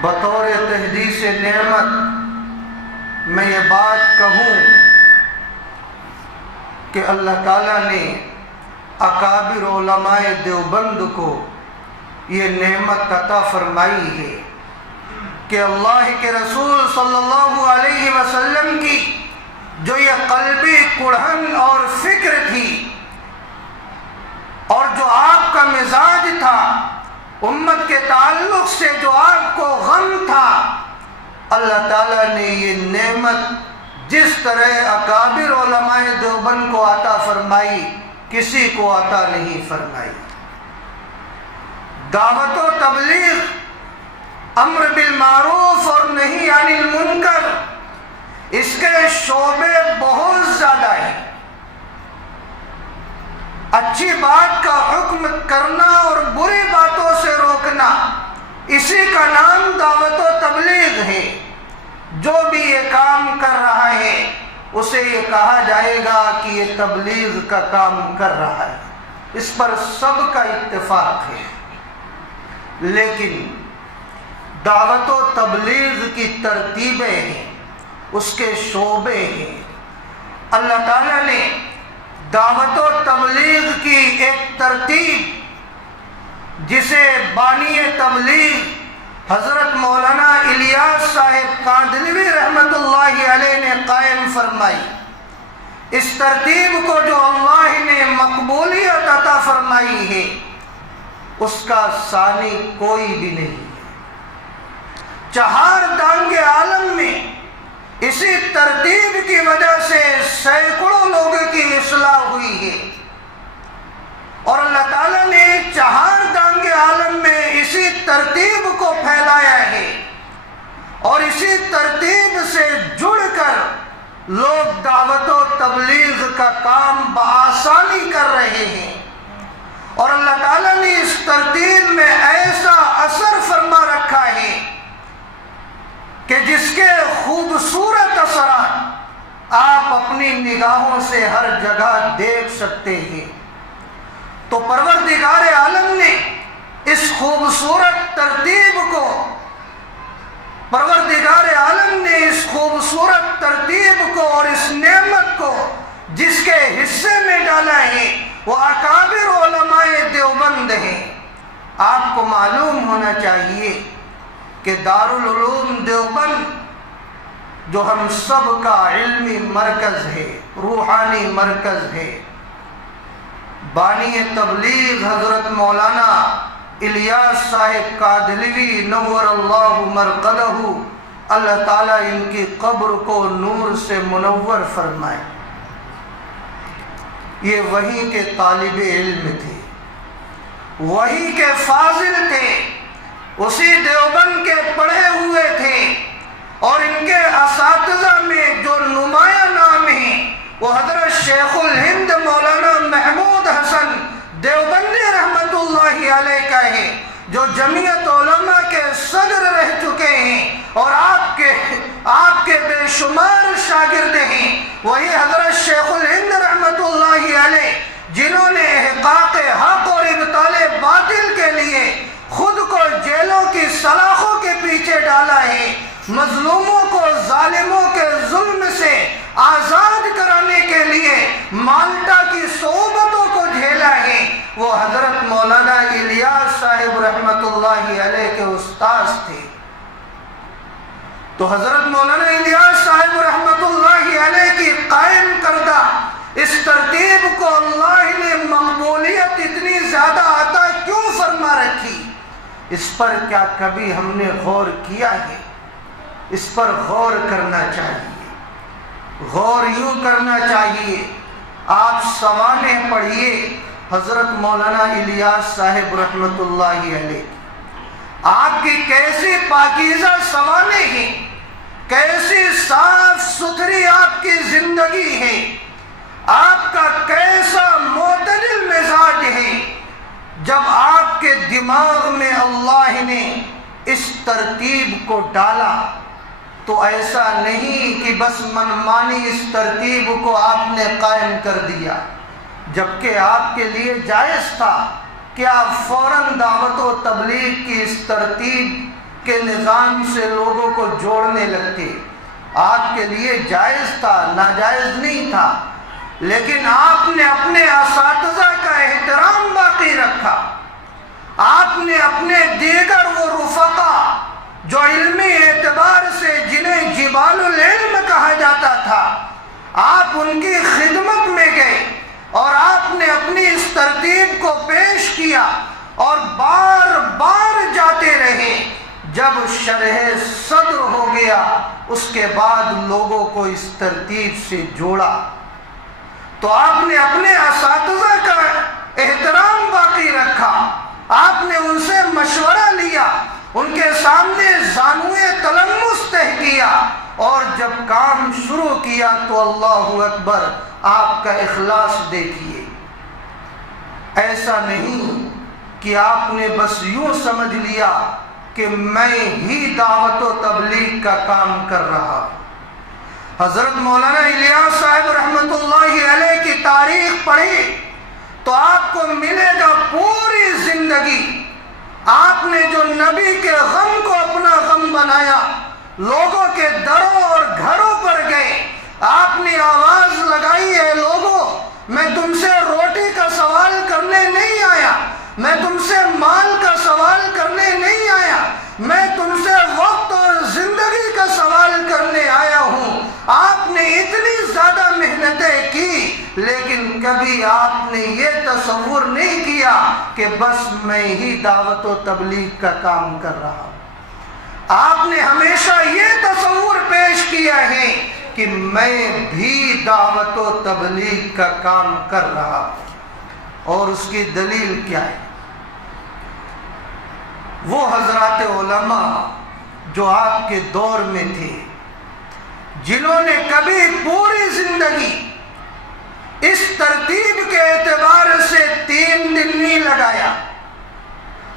بطور تحدیث نعمت میں یہ بات کہوں کہ اللہ تعالیٰ نے اکابر علماء دیوبند کو یہ نعمت عطا فرمائی ہے کہ اللہ کے رسول صلی اللہ علیہ وسلم کی جو یہ قلبی کڑھن اور فکر تھی اور جو آپ کا مزاج تھا، امت کے تعلق سے جو آپ کو غم تھا، اللہ تعالیٰ نے یہ نعمت جس طرح اکابر علماء دیوبند کو عطا فرمائی کسی کو عطا نہیں فرمائی۔ دعوت و تبلیغ، امر بالمعروف اور نہی عن المنکر، اس کے شعبے بہت زیادہ ہیں۔ اچھی بات کا حکم کرنا اور بری باتوں سے روکنا، اسی کا نام دعوت و تبلیغ ہے۔ جو بھی یہ کام کر رہا ہے اسے یہ کہا جائے گا کہ یہ تبلیغ کا کام کر رہا ہے، اس پر سب کا اتفاق ہے۔ لیکن دعوت و تبلیغ کی ترتیبیں ہیں، اس کے شعبے ہیں۔ اللہ تعالیٰ نے دعوت و تبلیغ کی ایک ترتیب جسے بانی تبلیغ حضرت مولانا الیاس صاحب کاندھلوی رحمت اللہ علیہ نے قائم فرمائی، اس ترتیب کو جو اللہ نے مقبولیت عطا فرمائی ہے اس کا ثانی کوئی بھی نہیں ہے۔ چہار دانگ عالم میں اسی ترتیب کی وجہ سے سینکڑوں لوگوں کی اصلاح ہوئی ہے، اور اللہ تعالیٰ نے چہار دانگ عالم میں اسی ترتیب کو پھیلایا ہے، اور اسی ترتیب سے جڑ کر لوگ دعوت و تبلیغ کا کام بآسانی کر رہے ہیں۔ اور اللہ تعالیٰ نے اس ترتیب میں ایسا اثر فرما رکھا ہے کہ جس کے خوبصورت اثرات آپ اپنی نگاہوں سے ہر جگہ دیکھ سکتے ہیں۔ تو پروردگار عالم نے اس خوبصورت ترتیب کو اور اس نعمت کو جس کے حصے میں ڈالا ہے وہ اکابر علماء دیوبند ہیں۔ آپ کو معلوم ہونا چاہیے کہ دارالعلوم دیوبند جو ہم سب کا علمی مرکز ہے، روحانی مرکز ہے، بانی تبلیغ حضرت مولانا الیاس صاحب کاندھلوی نور اللہ مرقدہ، اللہ تعالیٰ ان کی قبر کو نور سے منور فرمائے، یہ وحی کے طالب علم تھے، وحی کے فاضل تھے، اسی دیوبند کے پڑھے ہوئے تھے، اور ان کے اساتذہ میں جو نمایاں نام ہیں وہ حضرت شیخ الہند مولانا محمود حسن دیوبندی رحمت اللہ علیہ کا ہے، جو جمعیت علماء کے صدر رہ چکے ہیں اور آپ کے بے شمار شاگرد ہیں۔ وہی حضرت شیخ الہند رحمت اللہ علیہ جنہوں نے احقاق حق اور ابطال باطل کے لیے خود کو جیلوں کی سلاخوں کے پیچھے ڈالا ہے، مظلوموں کو ظالموں کے ظلم سے آزاد کرانے کے لیے مالٹا کی صحبتوں کو جھیلا ہے، وہ حضرت مولانا الیاس صاحب رحمت اللہ علیہ کے استاذ تھے۔ تو حضرت مولانا الیاس صاحب رحمت اللہ علیہ کی قائم کردہ اس ترتیب کو اللہ نے مقبولیت اتنی زیادہ عطا کیوں فرما رکھی، اس پر کیا کبھی ہم نے غور کیا ہے؟ اس پر غور کرنا چاہیے، غور یوں کرنا چاہیے۔ آپ سوانح پڑھیے حضرت مولانا الیاس صاحب رحمت اللہ علیہ، آپ کی کیسی پاکیزہ سوانح ہیں، کیسی صاف ستھری آپ کی زندگی ہے، آپ کا کیسا معتدل مزاج ہے۔ جب آپ کے دماغ میں اللہ نے اس ترتیب کو ڈالا تو ایسا نہیں کہ بس منمانی اس ترتیب کو آپ نے قائم کر دیا، جبکہ آپ کے لیے جائز تھا کہ آپ فوراً دعوت و تبلیغ کی اس ترتیب کے نظام سے لوگوں کو جوڑنے لگتے۔ آپ کے لیے جائز تھا، ناجائز نہیں تھا، لیکن آپ نے اپنے اساتذہ کا احترام باقی رکھا۔ آپ نے اپنے دیگر وہ رفقا جو علمی اعتبار سے جنہیں جبال العلم کہا جاتا تھا، آپ ان کی خدمت میں گئے اور آپ نے اپنی اس ترتیب کو پیش کیا اور بار بار جاتے رہے۔ جب شرح صدر ہو گیا اس کے بعد لوگوں کو اس ترتیب سے جوڑا، تو آپ نے اپنے اساتذہ کا احترام باقی رکھا، آپ نے ان سے مشورہ لیا، ان کے سامنے زانوئے تلمس طے کیا، اور جب کام شروع کیا تو اللہ اکبر، آپ کا اخلاص دیکھیے۔ ایسا نہیں کہ آپ نے بس یوں سمجھ لیا کہ میں ہی دعوت و تبلیغ کا کام کر رہا۔ حضرت مولانا الیاس صاحب رحمۃ اللہ علیہ کی تاریخ پڑھی تو آپ کو ملے گا پوری زندگی آپ نے جو نبی کے غم کو اپنا غم بنایا، لوگوں کے دروں اور گھروں پر گئے، آپ نے آواز لگائی ہے، لوگوں میں تم سے روٹی کا سوال کرنے نہیں آیا، میں تم سے مال کا سوال کرنے نہیں آیا، میں تم سے وقت اور زندگی کا سوال کرنے آیا ہوں۔ آپ نے اتنی زیادہ محنتیں کی، لیکن کبھی آپ نے یہ تصور نہیں کیا کہ بس میں ہی دعوت و تبلیغ کا کام کر رہا ہوں۔ آپ نے ہمیشہ یہ تصور پیش کیا ہے کہ میں بھی دعوت و تبلیغ کا کام کر رہا ہوں۔ اور اس کی دلیل کیا ہے؟ وہ حضرات علماء جو آپ کے دور میں تھے، جنہوں نے کبھی پوری زندگی اس ترتیب کے اعتبار سے 3 دن نہیں لگایا،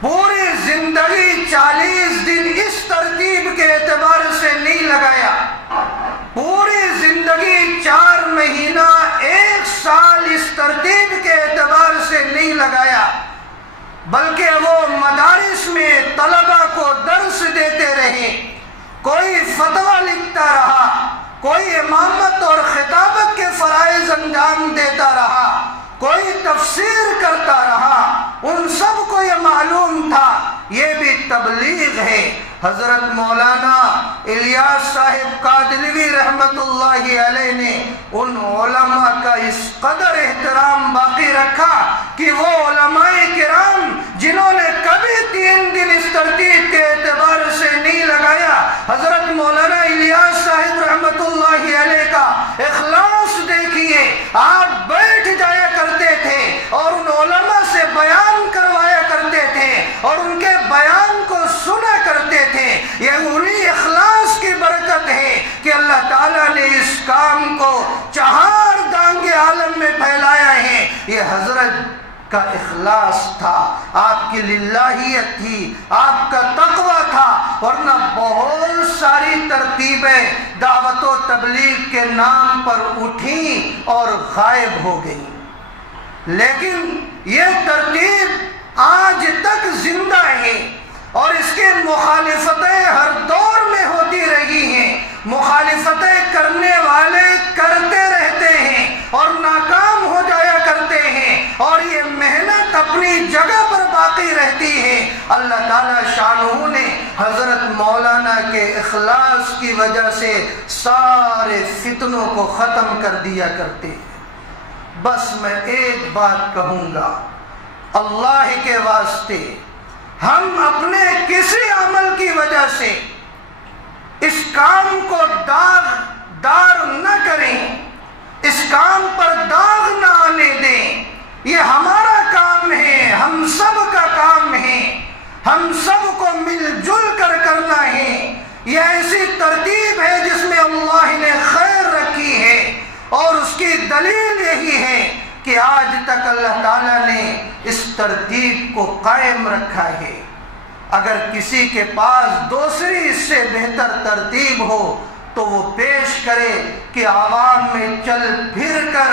پوری زندگی 40 دن اس ترتیب کے اعتبار سے نہیں لگایا، پوری زندگی 4 مہینہ 1 سال اس ترتیب کے اعتبار سے نہیں لگایا، بلکہ وہ مدارس میں طلبہ کو درس دیتے رہے، کوئی فتویٰ لکھتا رہا، کوئی امامت اور خطابت کے فرائض انجام دیتا رہا، کوئی تفسیر کرتا رہا۔ ان سب کو یہ معلوم تھا یہ بھی تبلیغ ہے۔ حضرت مولانا الیاس صاحب قادلوی رحمت اللہ علیہ نے ان علماء کا اس قدر احترام باقی رکھا کہ وہ علماء کرام جنہوں نے کبھی 3 دن اس ترتیب کے اعتبار سے نہیں لگایا، حضرت مولانا الیاس صاحب رحمت اللہ علیہ کا اخلاص دیکھیے۔ آپ بیٹھ جایا کرتے تھے اور ان علماء سے بیان کروایا کرتے تھے اور ان کے بیان کو سنا کرتے تھے۔ یہ انہی اخلاص کی برکت ہے کہ اللہ تعالیٰ نے اس کام کو 4 دانگے عالم میں پھیلایا ہے۔ یہ حضرت کا اخلاص تھا، آپ کی للہیت تھی، آپ کا تقوی تھا، ورنہ بہت ساری ترتیبیں دعوت و تبلیغ کے نام پر اٹھیں اور غائب ہو گئیں، لیکن یہ ترتیب آج تک زندہ ہے اور اس کی مخالفتیں ہر دور میں ہوتی رہی ہیں۔ مخالفتیں کرنے والے کرتے رہتے ہیں اور ناکام ہو جایا کرتے ہیں، اور یہ محنت اپنی جگہ پر باقی رہتی ہے۔ اللہ تعالیٰ شانہ نے حضرت مولانا کے اخلاص کی وجہ سے سارے فتنوں کو ختم کر دیا کرتے ہیں۔ بس میں ایک بات کہوں گا، اللہ کے واسطے ہم اپنے کسی عمل کی وجہ سے اس کام کو داغ نہ کریں، اس کام پر داغ نہ آنے دیں۔ یہ ہمارا کام ہے، ہم سب کا کام ہے، ہم سب کو مل جل کر کرنا ہے۔ یہ ایسی ترتیب ہے جس میں اللہ نے خیر رکھی ہے، اور اس کی دلیل یہی ہے کہ آج تک اللہ تعالیٰ نے اس ترتیب کو قائم رکھا ہے۔ اگر کسی کے پاس دوسری اس سے بہتر ترتیب ہو تو وہ پیش کرے کہ عوام میں چل پھر کر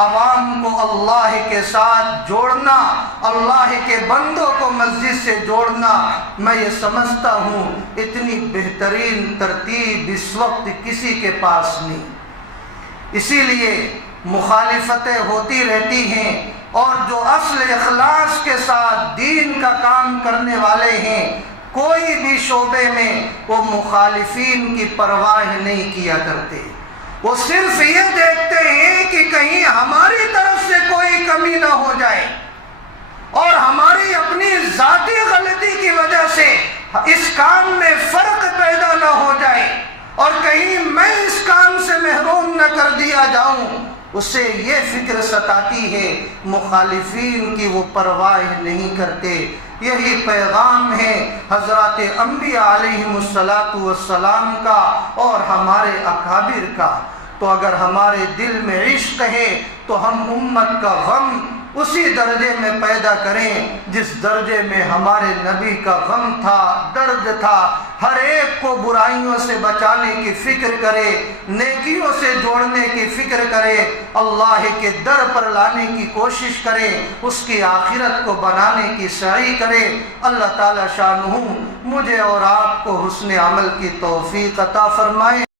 عوام کو اللہ کے ساتھ جوڑنا، اللہ کے بندوں کو مسجد سے جوڑنا، میں یہ سمجھتا ہوں اتنی بہترین ترتیب اس وقت کسی کے پاس نہیں۔ اسی لیے مخالفتیں ہوتی رہتی ہیں، اور جو اصل اخلاص کے ساتھ دین کا کام کرنے والے ہیں، کوئی بھی شعبے میں وہ مخالفین کی پرواہ نہیں کیا کرتے۔ وہ صرف یہ دیکھتے ہیں کہ کہیں ہماری طرف سے کوئی کمی نہ ہو جائے اور ہماری اپنی ذاتی غلطی کی وجہ سے اس کام میں فرق پیدا نہ ہو جائے اور کہیں میں اس کام سے محروم نہ کر دیا جاؤں۔ اسے یہ فکر ستاتی ہے، مخالفین کی وہ پرواہ نہیں کرتے۔ یہی پیغام ہے حضرات انبیاء علیہم السلام کا اور ہمارے اکابر کا۔ تو اگر ہمارے دل میں عشق ہے تو ہم امت کا غم اسی درجے میں پیدا کریں جس درجے میں ہمارے نبی کا غم تھا، درد تھا۔ ہر ایک کو برائیوں سے بچانے کی فکر کرے، نیکیوں سے جوڑنے کی فکر کرے، اللہ کے در پر لانے کی کوشش کرے، اس کی آخرت کو بنانے کی سعی کرے۔ اللہ تعالی شانہ مجھے اور آپ کو حسن عمل کی توفیق عطا فرمائے۔